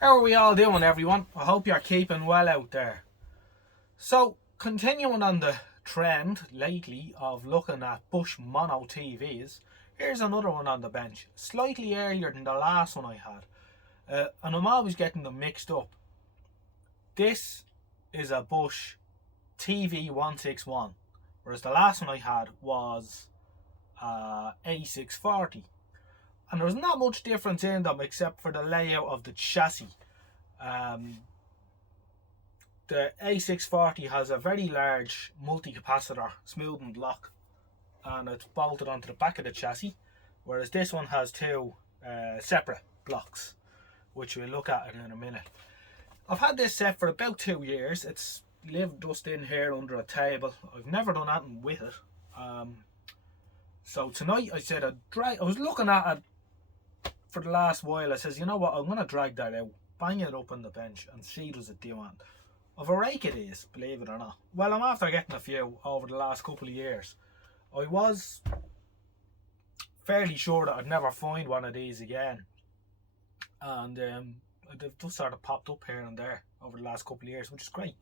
How are we all doing, everyone? I hope you're keeping well out there. So, continuing on the trend lately of looking at Bush mono TVs, here's another one on the bench, slightly earlier than the last one I had. And I'm always getting them mixed up. This is a Bush TV161, whereas the last one I had was A640. And there's not much difference in them except for the layout of the chassis. The A640 has a very large multi-capacitor smoothing block, and it's bolted onto the back of the chassis, whereas this one has two separate blocks, which we'll look at in a minute. I've had this set for about 2 years. It's lived just in here under a table. I've never done anything with it. So tonight I said I was looking at it for the last while. I says, you know what, I'm going to drag that out, bang it up on the bench and see does it do anything. Of a rake it is, believe it or not. Well, I'm after getting a few over the last couple of years. I was fairly sure that I'd never find one of these again. And they've just sort of popped up here and there over the last couple of years, which is great.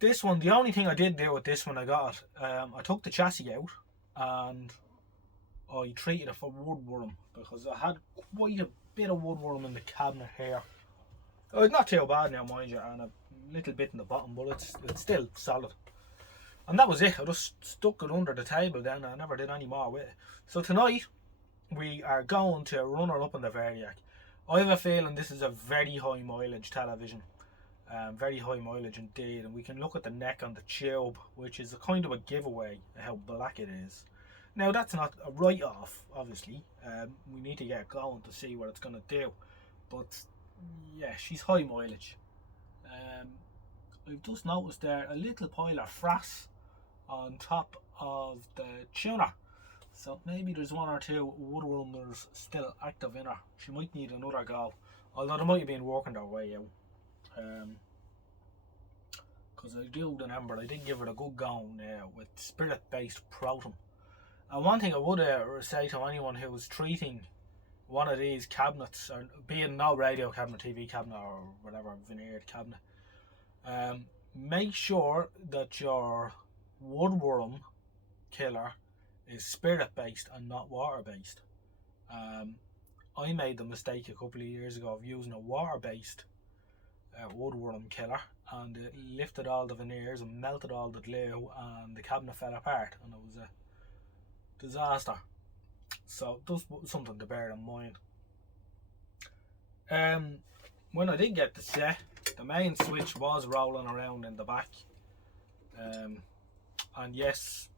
This one, the only thing I did do with this when I got it, I took the chassis out and I treated it for woodworm, because I had quite a bit of woodworm in the cabinet here. It's not too bad now, mind you, and a little bit in the bottom, but it's still solid. And that was it. I just stuck it under the table then. I never did any more with it. So tonight we are going to run her up on the Variac. I have a feeling this is a very high mileage television. Very high mileage indeed, and we can look at the neck on the tube, which is a kind of a giveaway of how black it is. Now that's not a write-off, obviously. We need to get going to see what it's going to do. But yeah, she's high mileage. I've just noticed there a little pile of frass on top of the tuner. So maybe there's one or two woodwormers still active in her. She might need another go. Although they might have been working their way out. Because I do remember I did give it a good go with spirit-based proton. And one thing I would say to anyone who was treating one of these cabinets, or being no radio cabinet, TV cabinet, or whatever veneered cabinet, make sure that your woodworm killer is spirit based and not water based. I made the mistake a couple of years ago of using a water based woodworm killer, and it lifted all the veneers and melted all the glue, and the cabinet fell apart, and it was a disaster. So just something to bear in mind. When I did get the set, the main switch was rolling around in the back, and yes,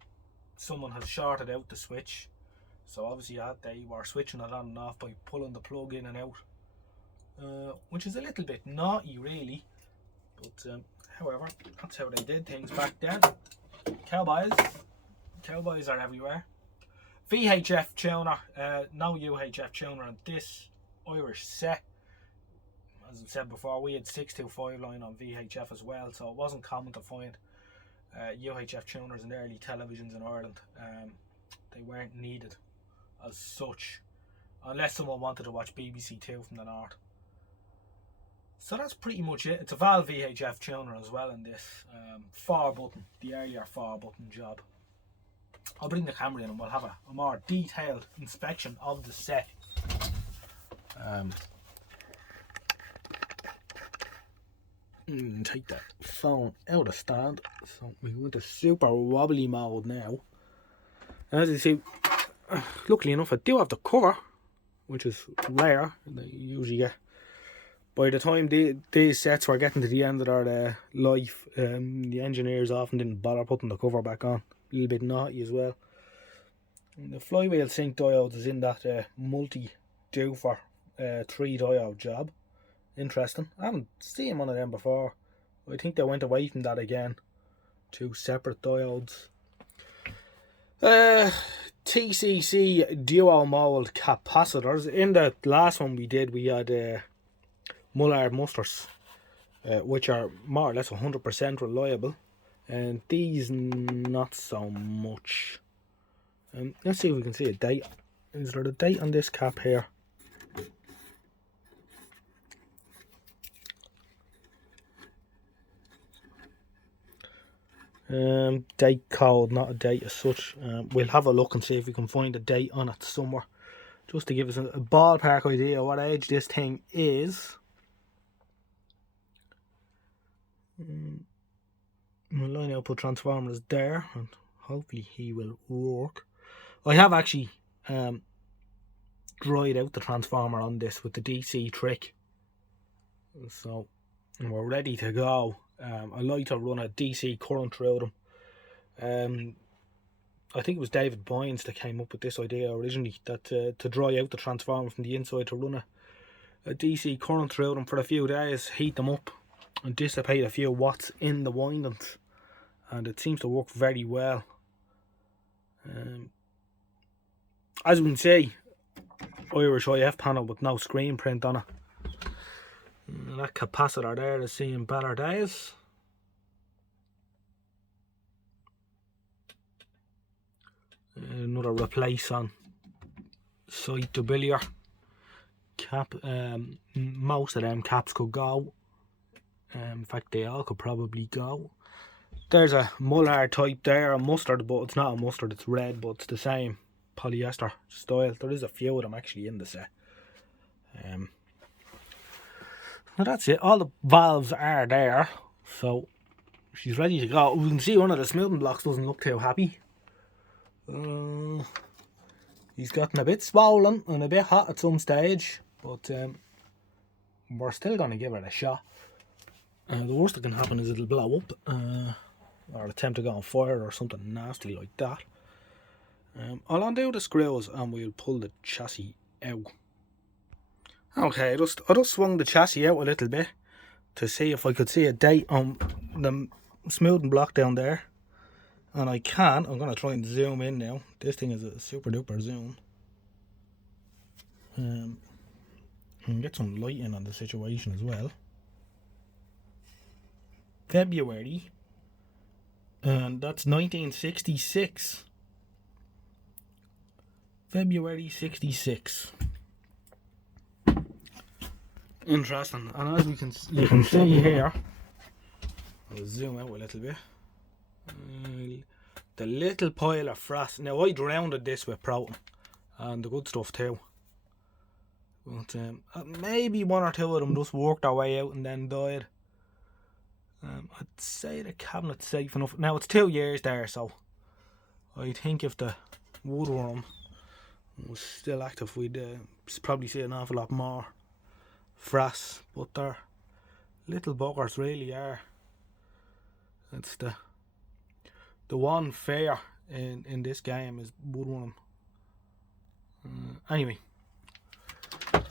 someone has shorted out the switch, so obviously they were switching it on and off by pulling the plug in and out, which is a little bit naughty really, but however, that's how they did things back then. Cowboys are everywhere. VHF tuner, no UHF tuner on this Irish set. As I said before, we had 625 line on VHF as well, so it wasn't common to find UHF tuners in early televisions in Ireland. They weren't needed as such, unless someone wanted to watch BBC Two from the north. So that's pretty much it. It's a valve VHF tuner as well in this, 4-button, the earlier 4-button job. I'll bring the camera in and we'll have a more detailed inspection of the set. Take that phone out of stand. So we go into super wobbly mode now. And as you see, luckily enough I do have the cover, which is rare. They usually get, by the time these sets were getting to the end of their life, the engineers often didn't bother putting the cover back on. A little bit naughty as well. And the flywheel sync diodes is in that multi-doofer 3-diode job. Interesting. I haven't seen one of them before. I think they went away from that again. 2 separate diodes. TCC dual mode capacitors. In the last one we did, we had Mullard musters, which are more or less 100% reliable. And these not so much. Let's see if we can see a date. Is there a date on this cap here? Date code, not a date as such. We'll have a look and see if we can find a date on it somewhere, just to give us a ballpark idea of what age this thing is. My line output transformer is there, and hopefully he will work. I have actually dried out the transformer on this with the DC trick, so we're ready to go. I like to run a DC current through them. I think it was David Bynes that came up with this idea originally, that to dry out the transformer from the inside, to run a DC current through them for a few days, heat them up and dissipate a few watts in the windings, and it seems to work very well. As you can see, Irish IF panel with no screen print on it. And that capacitor there is seeing better days. Another replace on site debilier cap. Most of them caps could go. In fact, they all could probably go. There's a Mullard type there, a mustard, but it's not a mustard, it's red, but it's the same polyester style. There is a few of them actually in the set. Well, that's it. All the valves are there, so she's ready to go. We can see one of the smoothing blocks doesn't look too happy. He's gotten a bit swollen and a bit hot at some stage, but we're still going to give it a shot. The worst that can happen is it'll blow up, or attempt to go on fire or something nasty like that. I'll undo the screws and we'll pull the chassis out. Okay, I just swung the chassis out a little bit to see if I could see a date on the smoothing block down there. And I can. I'm going to try and zoom in now. This thing is a super duper zoom. And get some lighting on the situation as well. February. And that's 1966. February 66. Interesting. And as you can see here, I'll zoom out a little bit. The little pile of frass. Now I drowned this with protein and the good stuff too. But maybe one or two of them just worked their way out and then died. I'd say the cabinet's safe enough. Now it's 2 years there, so I think if the woodworm was still active, we'd probably see an awful lot more frass. But they're little buggers, really are. It's the one fair in this game is woodworm. Anyway,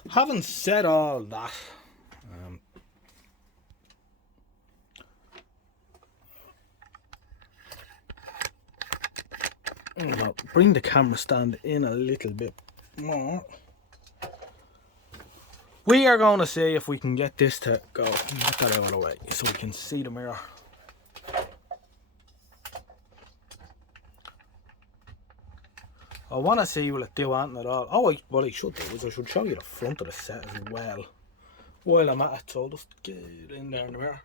having said all that, I'll bring the camera stand in a little bit more. We are going to see if we can get this to go. Get that out of the way so we can see the mirror. I want to see will it do anything at all. Oh, what I should do is I should show you the front of the set as well while I'm at it. So I'll just get in there in the mirror.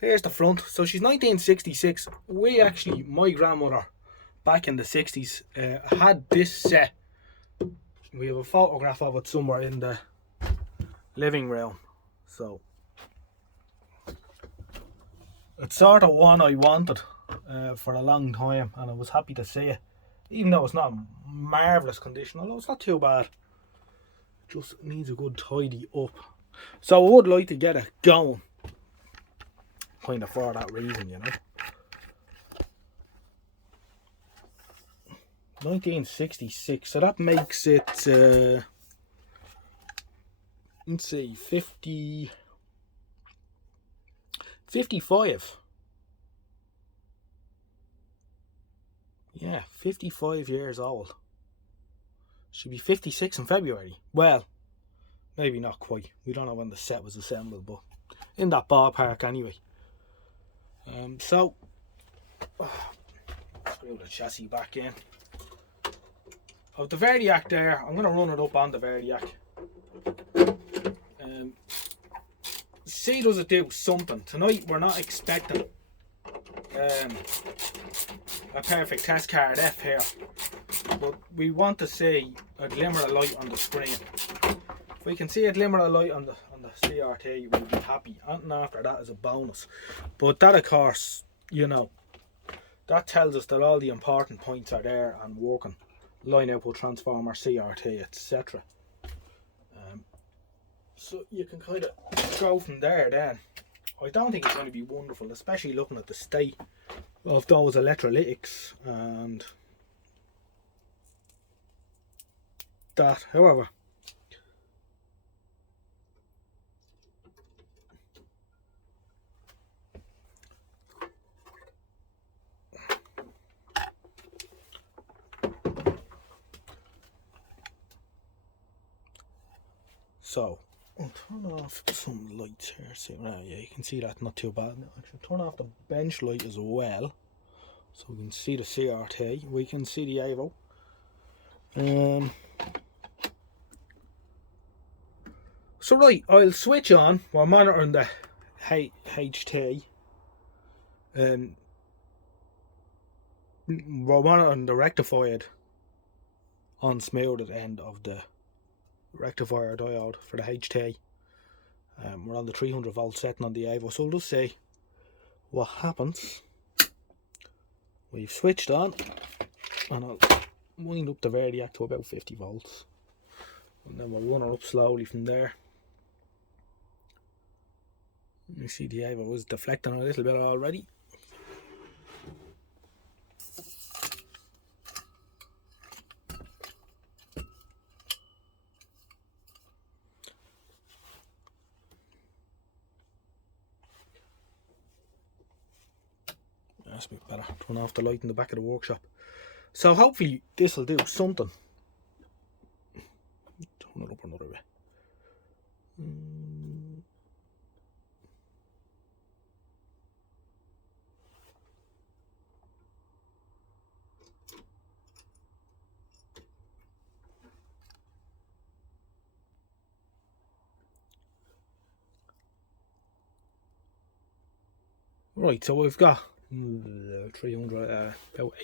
Here's the front. So she's 1966. We actually, my grandmother back in the 60s had this set. We have a photograph of it somewhere in the living room. So it's sort of one I wanted for a long time, and I was happy to see it. Even though it's not a marvellous condition, although it's not too bad. Just needs a good tidy up. So I would like to get it going. Kind of for that reason, you know. 1966, so that makes it, let's see, 55. Yeah, 55 years old. Should be 56 in February. Well, maybe not quite. We don't know when the set was assembled, but in that ballpark anyway. So, screw the chassis back in. Of the Verdiac there, I'm going to run it up on the Verdiac. See, does it do something? Tonight we're not expecting a perfect test card F here, but we want to see a glimmer of light on the screen. If we can see a glimmer of light on the CRT, we'll be happy. Anything after that is a bonus. But that, of course, you know, that tells us that all the important points are there and working. Line output transformer, CRT, etc. So you can kind of go from there then. I don't think it's going to be wonderful, especially looking at the state of those electrolytics and that. However, so I'll turn off some lights here. So yeah, you can see that not too bad. I should turn off the bench light as well, so we can see the CRT. We can see the Avo. So right, I'll switch on. We're monitoring the HT. We're monitoring the rectified unsmoothed end of the rectifier diode for the HT. We're on the 300 volt setting on the Avo, so we'll just see what happens. We've switched on, and I'll wind up the Verdiac to about 50 volts, and then we'll run her up slowly from there. You see the Avo is deflecting a little bit already. That's a bit better. Turn off the light in the back of the workshop. So hopefully this will do something. Turn it up another bit. Right, so we've got 300, about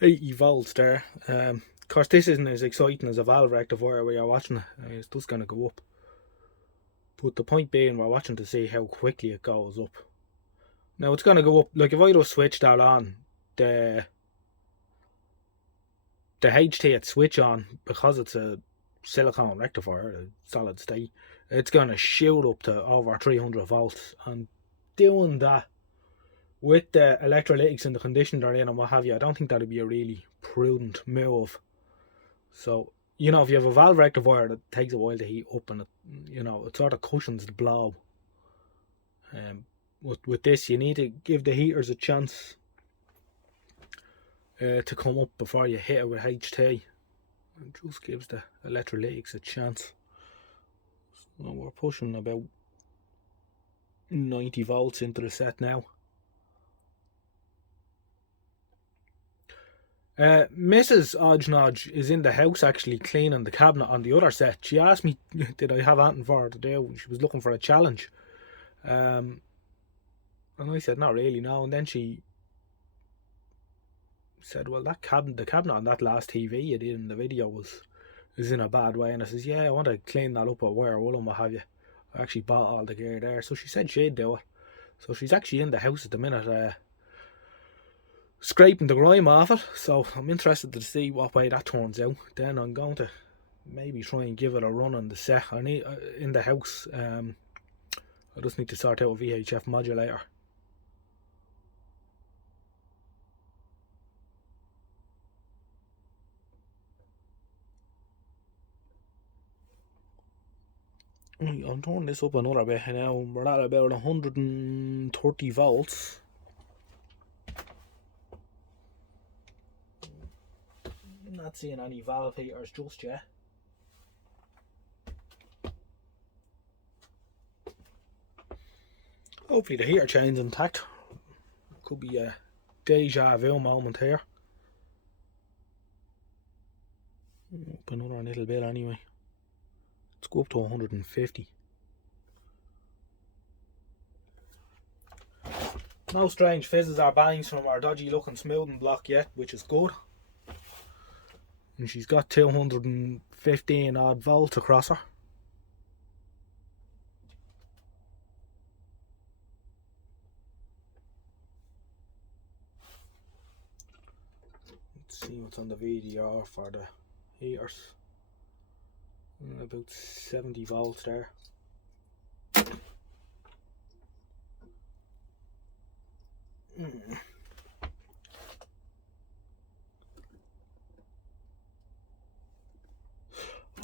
80 volts there. Of course, this isn't as exciting as a valve rectifier where you're watching it. It's just going to go up. But the point being, we're watching to see how quickly it goes up. Now, it's going to go up. Like, if I just switch that on, the HT at switch on, because it's a silicone rectifier, a solid state, it's going to shoot up to over 300 volts. And doing that with the electrolytics and the condition they're in and what have you, I don't think that'd be a really prudent move. So, you know, if you have a valve rectifier that takes a while to heat up, and it, you know, it sort of cushions the blow. With this, you need to give the heaters a chance to come up before you hit it with HT. It just gives the electrolytics a chance. So we're pushing about 90 volts into the set now. Mrs. Ojnoj is in the house actually cleaning the cabinet on the other set. She asked me did I have anything for her to do. She was looking for a challenge. And I said not really, no. And then she said, well, the cabinet on that last TV you did in the video is in a bad way. And I says, yeah, I want to clean that up with wire wool and what have you. I actually bought all the gear there. So she said she'd do it. So she's actually in the house at the minute, scraping the grime off it. So I'm interested to see what way that turns out. Then I'm going to maybe try and give it a run on the set. I need in the house. I just need to sort out a VHF modulator. I'm turning this up another bit now. We're at about 130 volts. Not seeing any valve heaters just yet. Hopefully the heater chain's intact. Could be a deja vu moment here. Up another little bit anyway. Let's go up to 150. No strange fizzes or bangs from our dodgy looking smoothing block yet, which is good. And she's got 215 odd volts across her. Let's see what's on the VDR for the heaters. About 70 volts there.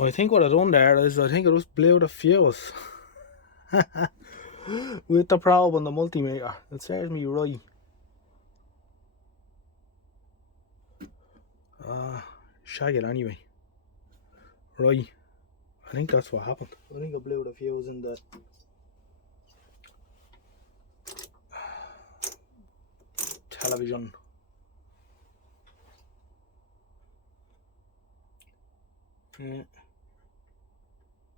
I think what I done there is I think I just blew the fuse with the probe on the multimeter. It serves me right. Shag it anyway. Right. I think that's what happened. I think I blew the fuse in the television.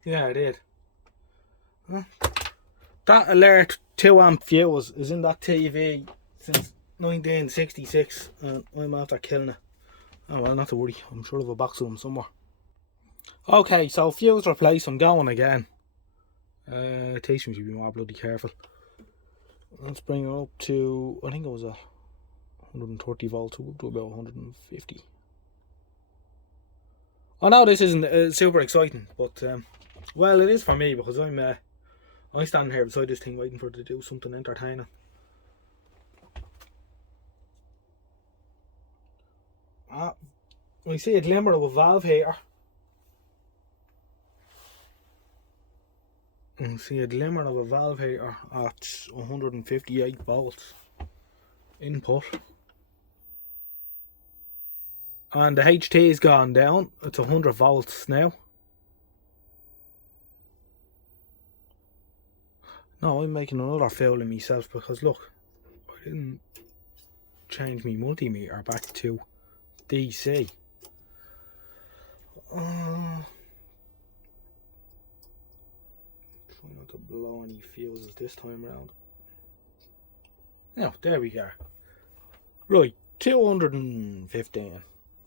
Yeah, I did. That alert 2 amp fuse is in that TV since 1966 and I'm after killing it. Oh well, not to worry, I'm sure I have a box of them somewhere. Okay, so fuse replaced, I'm going again. It takes me to be more bloody careful. Let's bring it up to, I think it was a 130 volts, up to about 150. I know this isn't super exciting, but well, it is for me because I'm standing here beside this thing waiting for it to do something entertaining. I see a glimmer of a valve heater. I see a glimmer of a valve heater at 158 volts input. And the HT has gone down, it's 100 volts now. No, I'm making another fool of myself because look, I didn't change my multimeter back to DC. Try not to blow any fuses this time around. Now, there we go. Right, 215.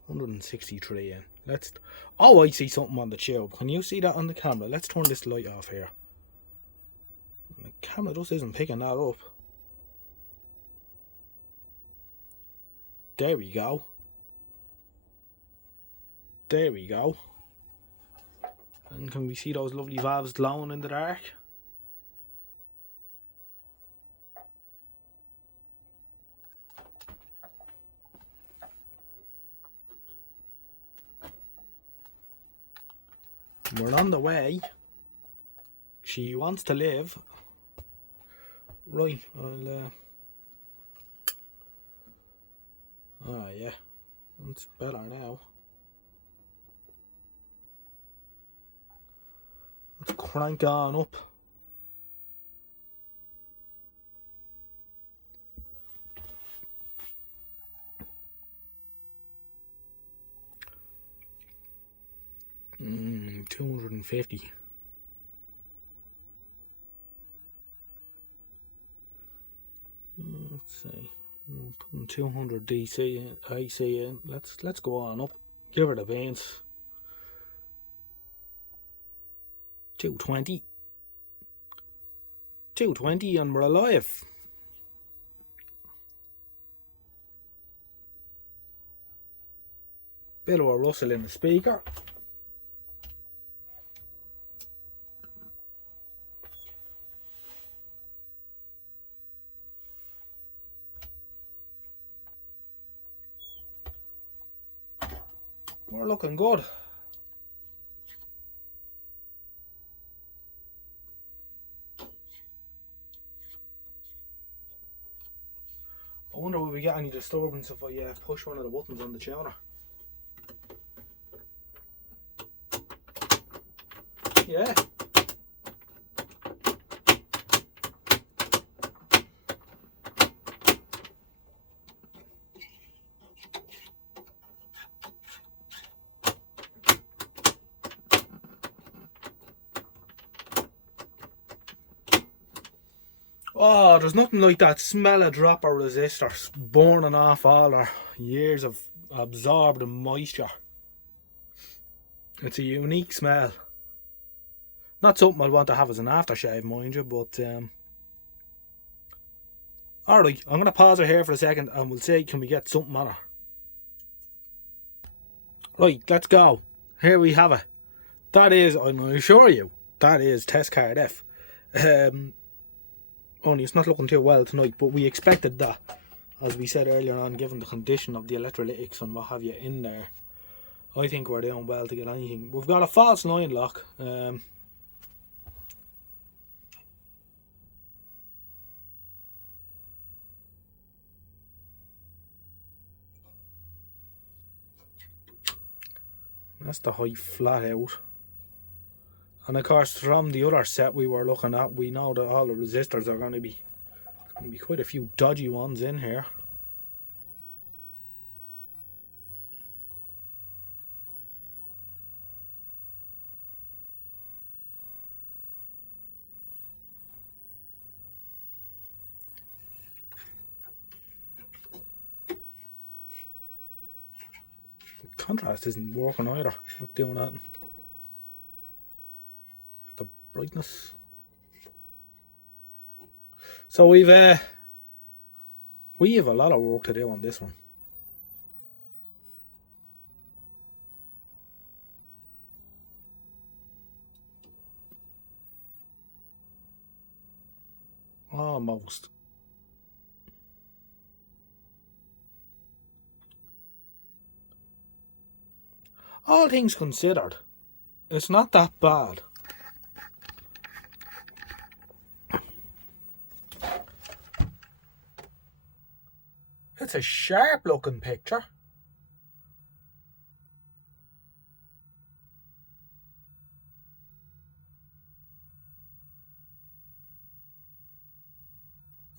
163 in. Let's. Oh, I see something on the tube. Can you see that on the camera? Let's turn this light off here. The camera just isn't picking that up. There we go. There we go. And can we see those lovely valves glowing in the dark? We're on the way. She wants to live. Right, I'll yeah, it's better now. Let's crank on up. Mm, 250. Let's see. Putting 200 DC in, AC in. Let's go on up. Give her the beans. 220. 220 and we're alive. Bit of a rustle in the speaker. We're looking good. I wonder will we get any disturbance if I push one of the buttons on the tuner. Yeah. Oh, there's nothing like that smell of dropper resistors burning off all our years of absorbed moisture. It's a unique smell. Not something I'd want to have as an aftershave, mind you, but alright, I'm going to pause it here for a second and we'll see, can we get something on her. Right, let's go. Here we have it. That is, I'm assure you, that is test card F. Only it's not looking too well tonight, but we expected that, as we said earlier on, given the condition of the electrolytics and what have you in there. I think we're doing well to get anything. We've got a false line lock. That's the high flat out. And of course, from the other set we were looking at, we know that all the resistors are going to be quite a few dodgy ones in here. The contrast isn't working either. Not doing that. The brightness. So we have a lot of work to do on this one. Almost. All things considered, it's not that bad. It's a sharp looking picture.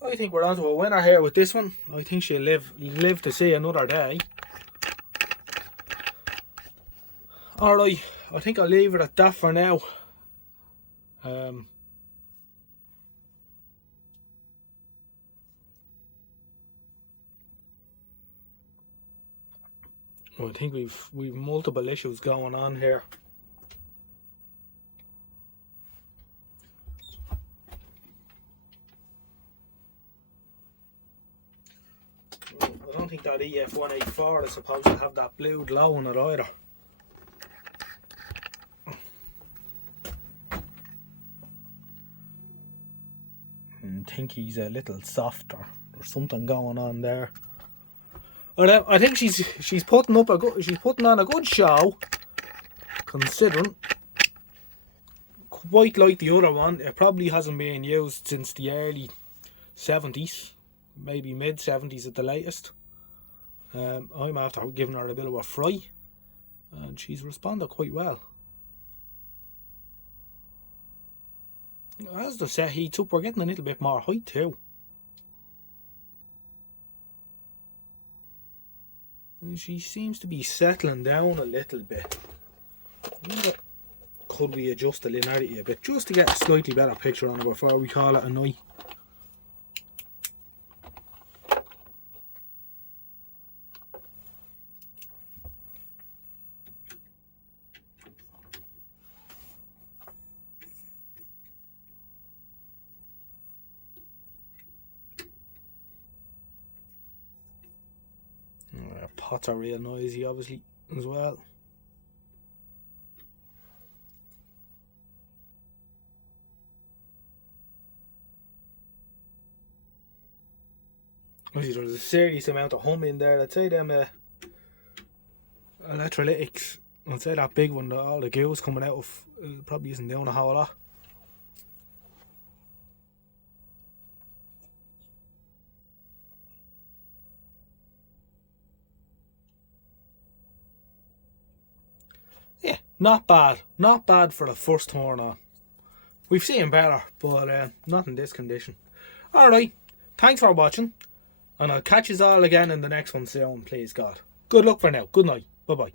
I think we're on to a winner here with this one. I think she'll live to see another day. Alright, I think I'll leave it at that for now. I think we've multiple issues going on here. I don't think that EF184 is supposed to have that blue glow on it either. I think he's a little softer. There's something going on there. I think she's putting on a good show, considering. Quite like the other one, it probably hasn't been used since the early 70s, maybe mid 70s at the latest. I'm after giving her a bit of a fry, and she's responded quite well. As the set heats up, we're getting a little bit more height too. She seems to be settling down a little bit. Could we adjust the linearity a bit just to get a slightly better picture on it before we call it a night? Pots are real noisy, obviously, as well. There's a serious amount of hum in there. I'd say them electrolytics, I'd say that big one that all the goo's coming out of probably isn't doing a whole lot. Yeah, not bad. Not bad for the first turn on. We've seen better, but not in this condition. Alright, thanks for watching. And I'll catch you all again in the next one soon, please God. Good luck for now. Good night. Bye bye.